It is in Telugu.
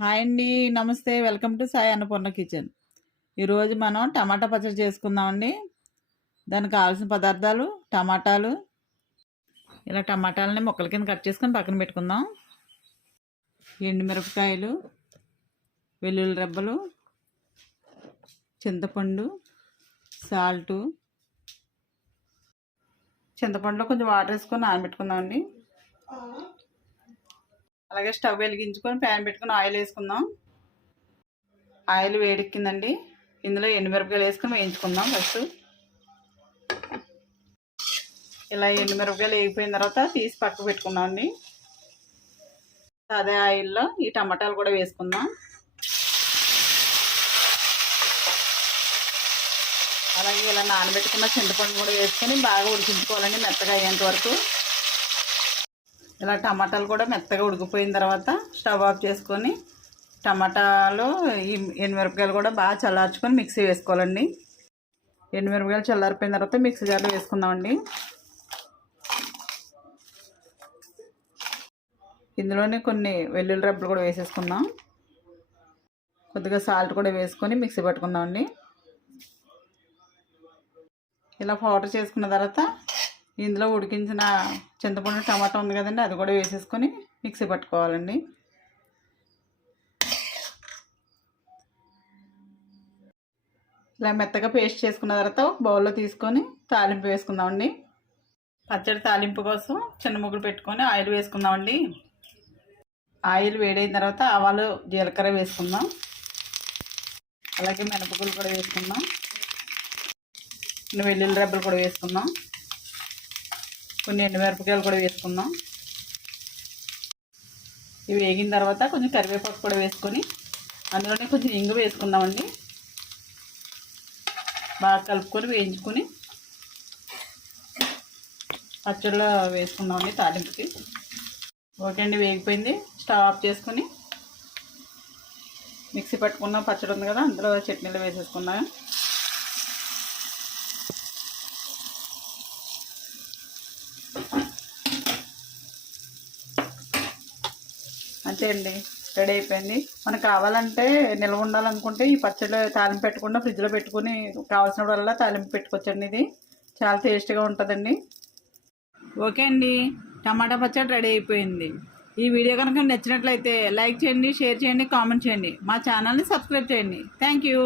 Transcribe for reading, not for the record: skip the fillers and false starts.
హాయ్ అండి, నమస్తే. Welcome to Sai Annapurna kitchen. ఈరోజు మనం టమాటా పచ్చడి చేసుకుందామండి. దానికి కావాల్సిన పదార్థాలు టమాటాలు. ఇలా టమాటాలని ముక్కల కింద కట్ చేసుకొని పక్కన పెట్టుకుందాం. ఎండుమిరపకాయలు, వెల్లుల్లి రెబ్బలు, చింతపండు, సాల్టు. చింతపండులో కొంచెం వాటర్ వేసుకొని నానబెట్టుకుందామండి. అలాగే స్టవ్ వెలిగించుకొని ప్యాన్ పెట్టుకొని ఆయిల్ వేసుకుందాం. ఆయిల్ వేడెక్కిందండి. ఇందులో ఎండుమిరపకాయలు వేసుకొని వేయించుకుందాం. ఫస్ట్ ఇలా ఎండుమిరపకాయలు వేగిపోయిన తర్వాత తీసి పక్కకు పెట్టుకుందామండి. అదే ఆయిల్లో ఈ టమాటాలు కూడా వేసుకుందాం. అలాగే ఇలా నానబెట్టుకున్న చింతపండు కూడా వేసుకొని బాగా ఉడికించుకోవాలండి, మెత్తగా అయ్యేంత వరకు. ఇలా టమాటాలు కూడా మెత్తగా ఉడికిపోయిన తర్వాత స్టవ్ ఆఫ్ చేసుకొని టమాటాలు ఈ ఎండుమిరపకాయలు కూడా బాగా చల్లార్చుకొని మిక్సీ వేసుకోవాలండి. ఎండుమిరపకాయలు చల్లారిపోయిన తర్వాత మిక్సీ జార్లో వేసుకుందామండి. ఇందులోనే కొన్ని వెల్లుల్లి రెబ్బలు కూడా వేసేసుకుందాం. కొద్దిగా సాల్ట్ కూడా వేసుకొని మిక్సీ పట్టుకుందామండి. ఇలా పౌడర్ చేసుకున్న తర్వాత ఇందులో ఉడికించిన చింతపండు టమాటా ఉంది కదండి, అది కూడా వేసేసుకొని మిక్సీ పట్టుకోవాలండి. ఇలా మెత్తగా పేస్ట్ చేసుకున్న తర్వాత ఒక బౌల్లో తీసుకొని తాలింపు వేసుకుందామండి. పచ్చడి తాలింపు కోసం చిన్న ముగ్గులు పెట్టుకొని ఆయిల్ వేసుకుందామండి. ఆయిల్ వేడైన తర్వాత ఆవాలు జీలకర్ర వేసుకుందాం. అలాగే మినపగుళ్ళు కూడా వేసుకుందాం. వెల్లుల్లి రెబ్బలు కూడా వేసుకుందాం. కొన్ని ఎండుమిరపకాయలు కూడా వేసుకుందాం. ఇవి వేగిన తర్వాత కొంచెం కరివేపాకు కూడా వేసుకొని అందులోనే కొంచెం ఇంగు వేసుకుందామండి. బాగా కలుపుకొని వేయించుకొని పచ్చడిలో వేసుకుందామండి తాలింపుకి. ఓకే అండి, వేగిపోయింది. స్టవ్ ఆఫ్ చేసుకొని మిక్సీ పట్టుకున్న పచ్చడి ఉంది కదా, అందులో చట్నీలో వేసేసుకుందాం. అంతే అండి, రెడీ అయిపోయింది. మనకు కావాలంటే నిల్వ ఉండాలనుకుంటే ఈ పచ్చడి తాలింపు పెట్టకుండా ఫ్రిడ్జ్లో పెట్టుకుని కావాల్సినప్పుడల్లా తాలింపు పెట్టుకోవచ్చండి. ఇది చాలా టేస్ట్గా ఉంటుందండి. ఓకే అండి, టమాటా పచ్చడి రెడీ అయిపోయింది. ఈ వీడియో కనుక నచ్చినట్లయితే లైక్ చేయండి, షేర్ చేయండి, కామెంట్ చేయండి. మా ఛానల్ని సబ్స్క్రైబ్ చేయండి. Thank you.